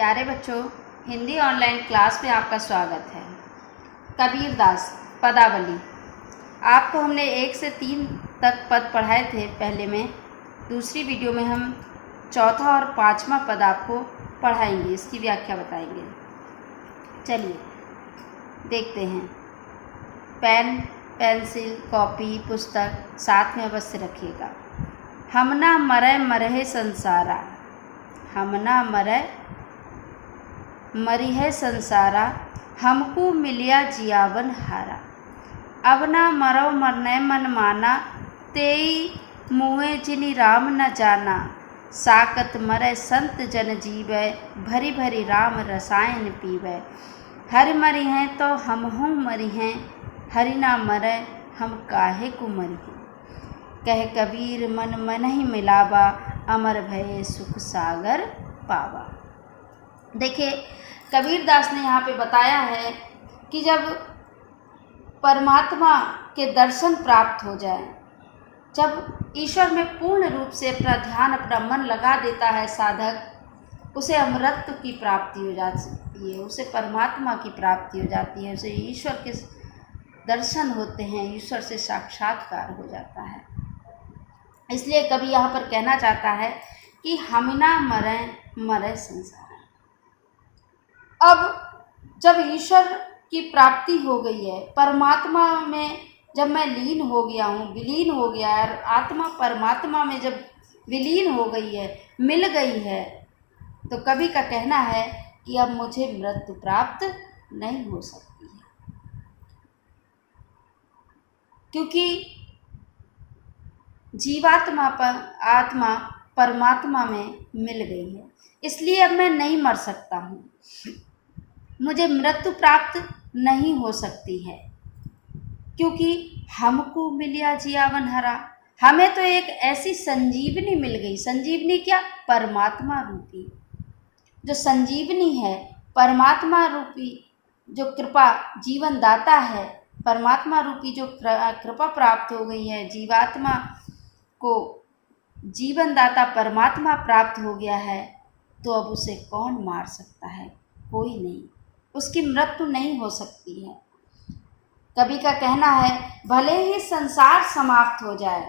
प्यारे बच्चों, Hindi online class में आपका स्वागत है। कबीरदास पदावली आपको हमने 1 से 3 तक पद पढ़ाए थे पहले में। दूसरी वीडियो में हम चौथा और 5वां पद आपको पढ़ाएंगे, इसकी व्याख्या बताएंगे। चलिए देखते हैं। पेन, पेंसिल, कॉपी, पुस्तक साथ में अवश्य रखिएगा। हम ना मरे मरहे संसारा, हम ना मरे मरी है संसारा, हमको मिलिया जियावन हारा। अब ना मरो मरने मन माना, तेई मुँहे जिनि राम न जाना। साकत मरे संत जन जीवै, भरी भरी राम रसायन पीवै। हरि मरी हैं तो हम हूँ मरी हैं, हरि ना मरे हम काहे को मरी हैं। कह कबीर मन मन ही मिलावा, अमर भये सुख सागर पावा। देखिए, कबीरदास ने यहाँ पे बताया है कि जब परमात्मा के दर्शन प्राप्त हो जाए, जब ईश्वर में पूर्ण रूप से अपना ध्यान, अपना मन लगा देता है साधक, उसे अमरत्व की प्राप्ति हो जाती है, उसे परमात्मा की प्राप्ति हो जाती है, उसे ईश्वर के दर्शन होते हैं, ईश्वर से साक्षात्कार हो जाता है। इसलिए कभी यहाँ पर कहना चाहता है कि हम ना मरे मरे संसार। अब जब ईश्वर की प्राप्ति हो गई है, परमात्मा में जब मैं लीन हो गया हूँ, विलीन हो गया है, आत्मा परमात्मा में जब विलीन हो गई है, मिल गई है, तो कवि का कहना है कि अब मुझे मृत्यु प्राप्त नहीं हो सकती है, क्योंकि जीवात्मा पर आत्मा परमात्मा में मिल गई है। इसलिए अब मैं नहीं मर सकता हूँ, मुझे मृत्यु प्राप्त नहीं हो सकती है, क्योंकि हमको मिलिया जियावन हरा। हमें तो एक ऐसी संजीवनी मिल गई। संजीवनी क्या? परमात्मा रूपी जो संजीवनी है, परमात्मा रूपी जो कृपा जीवन दाता है, परमात्मा रूपी जो कृपा प्राप्त हो गई है, जीवात्मा को जीवन दाता परमात्मा प्राप्त हो गया है, तो अब उसे कौन मार सकता है? कोई नहीं, उसकी मृत्यु नहीं हो सकती है। कवि का कहना है, भले ही संसार समाप्त हो जाए,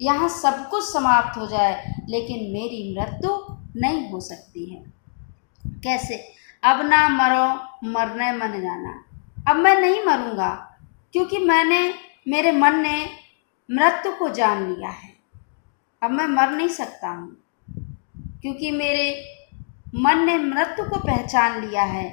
यहाँ सब कुछ समाप्त हो जाए, लेकिन मेरी मृत्यु नहीं हो सकती है। कैसे? अब ना मरो मरने मन जाना। अब मैं नहीं मरूंगा, क्योंकि मेरे मन ने मृत्यु को जान लिया है। अब मैं मर नहीं सकता हूँ, क्योंकि मेरे मन ने मृत्यु को पहचान लिया है।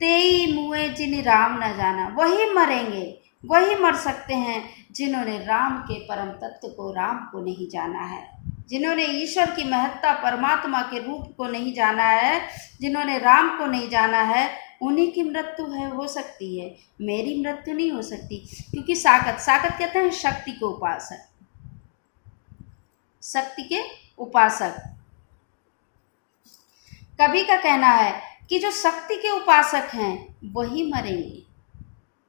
तेई मुए जिन राम न जाना, वही मरेंगे, वही मर सकते हैं जिन्होंने राम के परम तत्व को, राम को नहीं जाना है, जिन्होंने ईश्वर की महत्ता, परमात्मा के रूप को नहीं जाना है, जिन्होंने राम को नहीं जाना है, उन्हीं की मृत्यु हो सकती है। मेरी मृत्यु नहीं हो सकती, क्योंकि साकत कहते हैं शक्ति के उपासक, शक्ति के उपासक। कवि का कहना है कि जो शक्ति के उपासक हैं वही मरेंगे,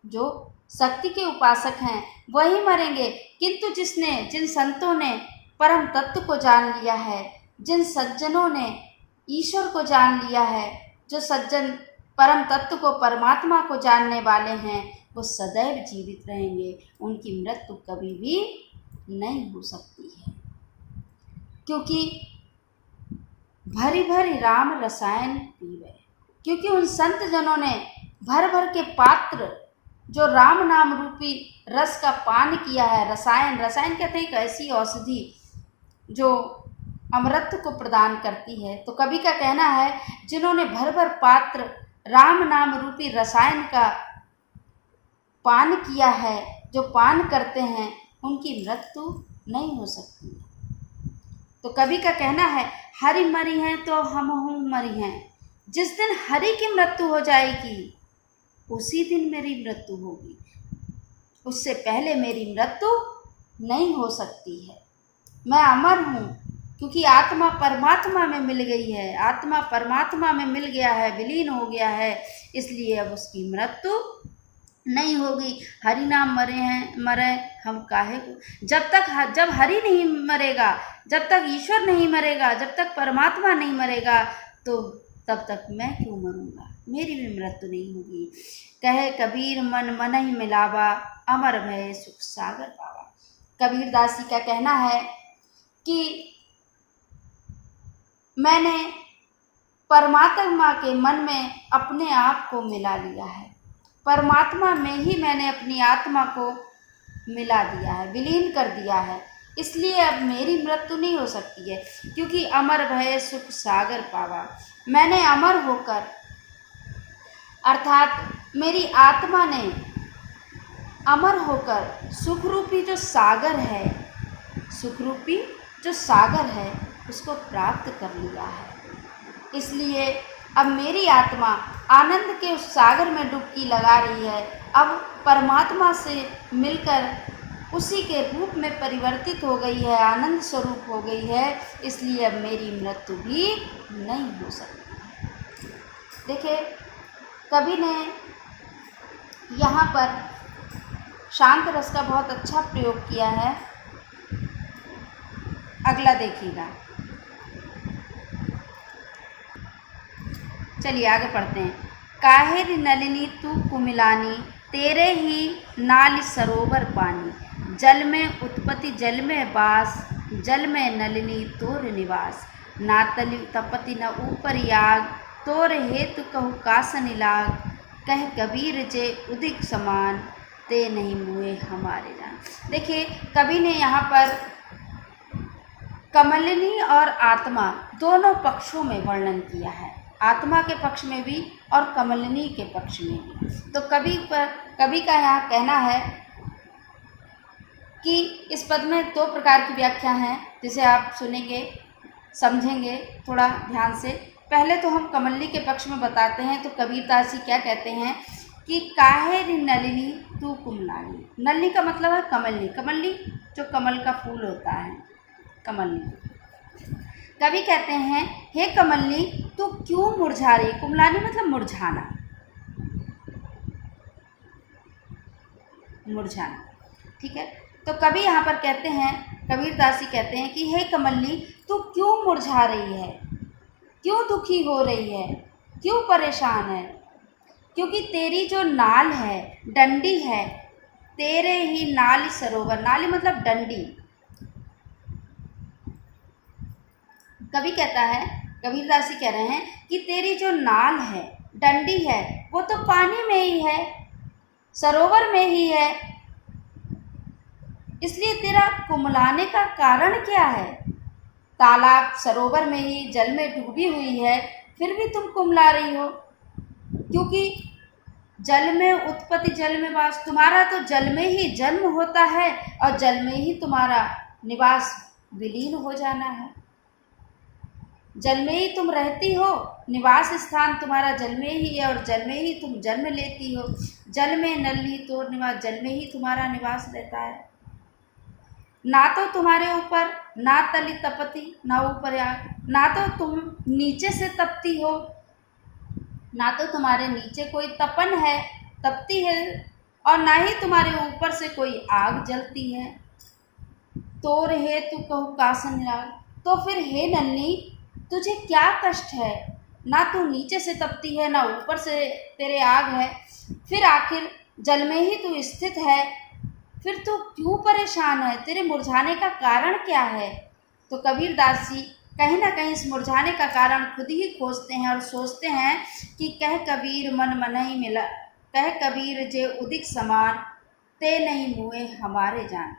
जो शक्ति के उपासक हैं वही मरेंगे, किंतु जिन संतों ने परम तत्व को जान लिया है, जिन सज्जनों ने ईश्वर को जान लिया है, जो सज्जन परम तत्व को, परमात्मा को जानने वाले हैं, वो सदैव जीवित रहेंगे, उनकी मृत्यु कभी भी नहीं हो सकती है, क्योंकि भरी भरी राम रसायन पीवे। क्योंकि उन संत जनों ने भर भर के पात्र जो राम नाम रूपी रस का पान किया है। रसायन कहते हैं एक ऐसी औषधि जो अमृत को प्रदान करती है। तो कवि का कहना है, जिन्होंने भर भर पात्र राम नाम रूपी रसायन का पान किया है, जो पान करते हैं, उनकी मृत्यु नहीं हो सकती। तो कवि का कहना है, हरि मरी हैं तो हम हूँ मरी हैं। जिस दिन हरि की मृत्यु हो जाएगी, उसी दिन मेरी मृत्यु होगी, उससे पहले मेरी मृत्यु नहीं हो सकती है। मैं अमर हूँ, क्योंकि आत्मा परमात्मा में मिल गई है, आत्मा परमात्मा में मिल गया है, विलीन हो गया है, इसलिए अब उसकी मृत्यु नहीं होगी। हरि नाम मरे हम काहे को। जब हरि नहीं मरेगा, जब तक ईश्वर नहीं मरेगा, जब तक परमात्मा नहीं मरेगा, तो तब तक मैं क्यों मरूंगा, मेरी भी मृत्यु नहीं होगी। कहे कबीर मन मन ही मिलावा, अमर भय सुख सागर पावा। कबीर दास जी का कहना है कि मैंने परमात्मा के मन में अपने आप को मिला लिया है, परमात्मा में ही मैंने अपनी आत्मा को मिला दिया है, विलीन कर दिया है। इसलिए अब मेरी मृत्यु नहीं हो सकती है, क्योंकि अमर भय सुख सागर पावा। मैंने अमर होकर, अर्थात मेरी आत्मा ने अमर होकर सुख रूपी जो सागर है, सुख रूपी जो सागर है उसको प्राप्त कर लिया है। इसलिए अब मेरी आत्मा आनंद के उस सागर में डुबकी लगा रही है। अब परमात्मा से मिलकर उसी के रूप में परिवर्तित हो गई है, आनंद स्वरूप हो गई है। इसलिए अब मेरी मृत्यु भी नहीं हो सकती। देखिए, कवि ने यहाँ पर शांत रस का बहुत अच्छा प्रयोग किया है। अगला देखिएगा। चलिए आगे पढ़ते हैं। काहिर नलिनी तू कुमिलानी, तेरे ही नाल सरोवर पानी। जल में उत्पत्ति जल में वास, जल में नलिनी तोर निवास। ना तली तपति न ऊपर याग, तोर हेतु कहु कासन लाग। कह कबीर जे उदिक समान, ते नहीं मुए हमारे जान। देखिए, कवि ने यहाँ पर कमलिनी और आत्मा दोनों पक्षों में वर्णन किया है, आत्मा के पक्ष में भी और कमलिनी के पक्ष में भी। तो कवि का यहाँ कहना है कि इस पद में दो प्रकार की व्याख्या है, जिसे आप सुनेंगे, समझेंगे थोड़ा ध्यान से। पहले तो हम कमलिनी के पक्ष में बताते हैं। तो कबीरदास जी क्या कहते हैं कि काहे नलिनी तू कुमलानी। नलिनी का मतलब है कमलनी, कमलनी जो कमल का फूल होता है, कमलनी। कवि कहते हैं, हे कमलनी तू क्यों मुरझा रही। कुमलानी मतलब मुरझाना, मुरझाना, ठीक है। तो कवि यहाँ पर कहते हैं, कबीरदास जी कहते हैं कि हे कमलनी तू क्यों मुरझा रही है, क्यों दुखी हो रही है, क्यों परेशान है। क्योंकि तेरी जो नाल है, डंडी है, तेरे ही नाल सरोवर। नाली मतलब डंडी। कवि कहता है, कबीरदास जी कह रहे हैं कि तेरी जो नाल है, डंडी है, वो तो पानी में ही है, सरोवर में ही है। इसलिए तेरा कुमलाने का कारण क्या है। तालाब सरोवर में ही जल में डूबी हुई है, फिर भी तुम कुमला रही हो। क्योंकि जल में उत्पत्ति जल में वास, तुम्हारा तो जल में ही जन्म होता है और जल में ही तुम्हारा निवास विलीन हो जाना है। जल में ही तुम रहती हो, निवास स्थान तुम्हारा जल में ही है और जल में ही तुम जन्म लेती हो। जल में नलिनी तोर निवास, जल में ही तुम्हारा निवास रहता है। ना तो तुम्हारे ऊपर ना तली तपती ना ऊपर आग, ना तो तुम नीचे से तपती हो, ना तो तुम्हारे नीचे कोई तपन है, तपती है, और ना ही तुम्हारे ऊपर से कोई आग जलती है। तोर हे तू कहू कासन लाग, तो फिर हे नन्ही तुझे क्या कष्ट है। ना तू नीचे से तपती है, ना ऊपर से तेरे आग है, फिर आखिर जल में ही तू स्थित है, फिर तू क्यों परेशान है, तेरे मुरझाने का कारण क्या है। तो कबीरदास जी कहीं ना कहीं इस मुरझाने का कारण खुद ही खोजते हैं और सोचते हैं कि कह कबीर मन मन ही मिला, कह कबीर जे उदिक समान, ते नहीं मुए हमारे जान।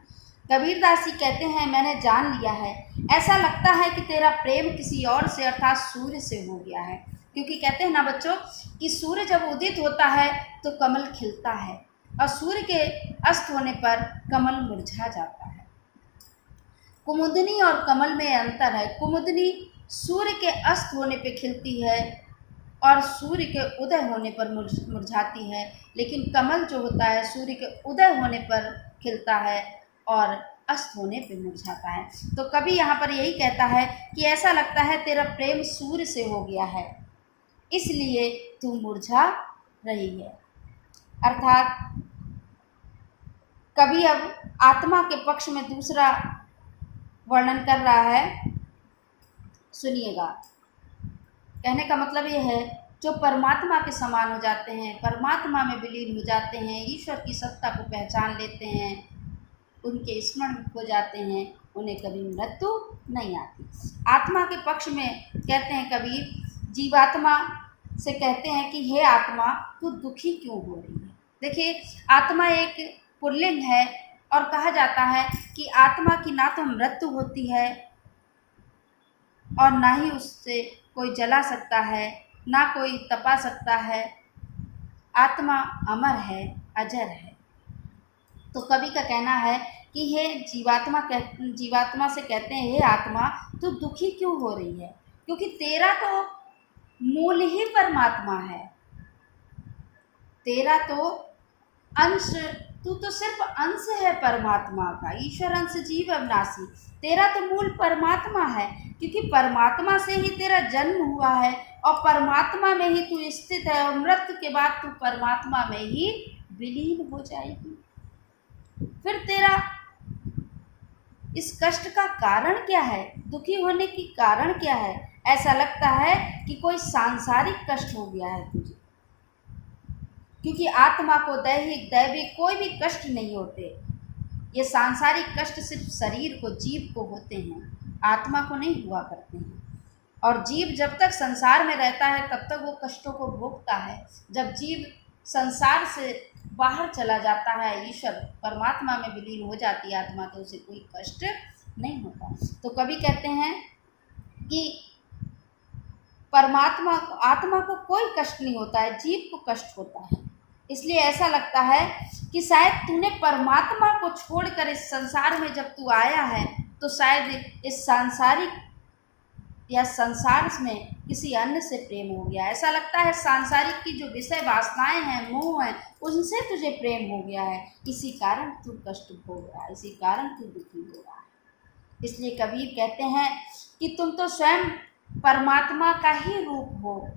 कबीरदास जी कहते हैं, मैंने जान लिया है, ऐसा लगता है कि तेरा प्रेम किसी और से अर्थात सूर्य से हो गया है। क्योंकि कहते हैं ना बच्चों कि सूर्य जब उदित होता है तो कमल खिलता है और सूर्य के अस्त होने पर कमल मुरझा जाता है। कुमुदनी और कमल में अंतर है। कुमुदनी सूर्य के अस्त होने पर खिलती है और सूर्य के उदय होने पर मुरझाती है, लेकिन कमल जो होता है सूर्य के उदय होने पर खिलता है और अस्त होने पर मुरझाता है। तो कवि यहाँ पर यही कहता है कि ऐसा लगता है तेरा प्रेम सूर्य से हो गया है, इसलिए तू मुरझा रही है। अर्थात कवि अब आत्मा के पक्ष में दूसरा वर्णन कर रहा है, सुनिएगा। कहने का मतलब ये है, जो परमात्मा के समान हो जाते हैं, परमात्मा में विलीन हो जाते हैं, ईश्वर की सत्ता को पहचान लेते हैं, उनके स्मरण में खो जाते हैं, उन्हें कभी मृत्यु नहीं आती। आत्मा के पक्ष में कहते हैं कबीर, जीवात्मा से कहते हैं कि हे आत्मा, तू दुखी क्यों हो रही है। देखिए, आत्मा एक पुल्लिंग है और कहा जाता है कि आत्मा की ना तो मृत्यु होती है और ना ही उससे कोई जला सकता है, ना कोई तपा सकता है। आत्मा अमर है, अजर है। तो कवि का कहना है कि हे जीवात्मा से कहते हैं, हे आत्मा, तू दुखी क्यों हो रही है, क्योंकि तेरा तो मूल ही परमात्मा है। तेरा तो अंश, तू तो सिर्फ अंश है परमात्मा का। ईश्वर अंश जीव अविनाशी, तेरा तो मूल परमात्मा है, क्योंकि परमात्मा से ही तेरा जन्म हुआ है और परमात्मा में ही तू स्थित है, और मृत्यु के बाद तू परमात्मा में ही विलीन हो जाएगी। फिर तेरा इस कष्ट का कारण क्या है, दुखी होने की कारण क्या है। ऐसा लगता है कि कोई सांसारिक कष्ट हो गया है तुझे, क्योंकि आत्मा को दैहिक दैविक कोई भी कष्ट नहीं होते। ये सांसारिक कष्ट सिर्फ शरीर को, जीव को होते हैं, आत्मा को नहीं हुआ करते हैं। और जीव जब तक संसार में रहता है तब तक वो कष्टों को भोगता है। जब जीव संसार से बाहर चला जाता है, ईश्वर परमात्मा में विलीन हो जाती है आत्मा, तो उसे कोई कष्ट नहीं होता। तो कवि कहते हैं कि परमात्मा, आत्मा को कोई कष्ट नहीं होता है, जीव को कष्ट होता है। इसलिए ऐसा लगता है कि शायद तूने परमात्मा को छोड़कर इस संसार में जब तू आया है, तो शायद इस सांसारिक या संसार में किसी अन्य से प्रेम हो गया। ऐसा लगता है सांसारिक की जो विषय वासनाएं हैं, मोह है, उनसे तुझे प्रेम हो गया है, इसी कारण तू कष्ट भोग रहा है, इसी कारण तू दुखी हो रहा है। इसलिए कबीर कहते हैं कि तुम तो स्वयं परमात्मा का ही रूप हो,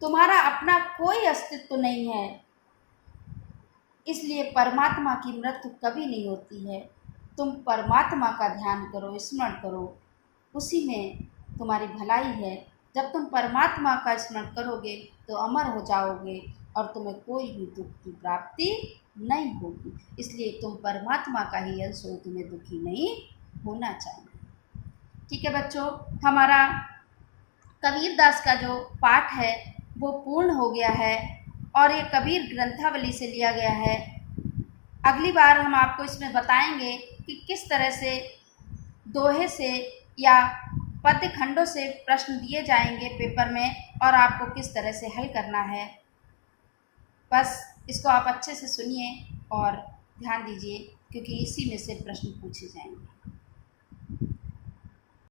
तुम्हारा अपना कोई अस्तित्व नहीं है, इसलिए परमात्मा की मृत्यु कभी नहीं होती है। तुम परमात्मा का ध्यान करो, स्मरण करो, उसी में तुम्हारी भलाई है। जब तुम परमात्मा का स्मरण करोगे तो अमर हो जाओगे और तुम्हें कोई भी दुख की प्राप्ति नहीं होगी। इसलिए तुम परमात्मा का ही अंश हो, तुम्हें दुखी नहीं होना चाहिए। ठीक है बच्चों, हमारा कबीरदास का जो पाठ है वो पूर्ण हो गया है और ये कबीर ग्रंथावली से लिया गया है। अगली बार हम आपको इसमें बताएंगे कि किस तरह से दोहे से या पद्य खंडों से प्रश्न दिए जाएंगे पेपर में और आपको किस तरह से हल करना है। बस इसको आप अच्छे से सुनिए और ध्यान दीजिए, क्योंकि इसी में से प्रश्न पूछे जाएंगे।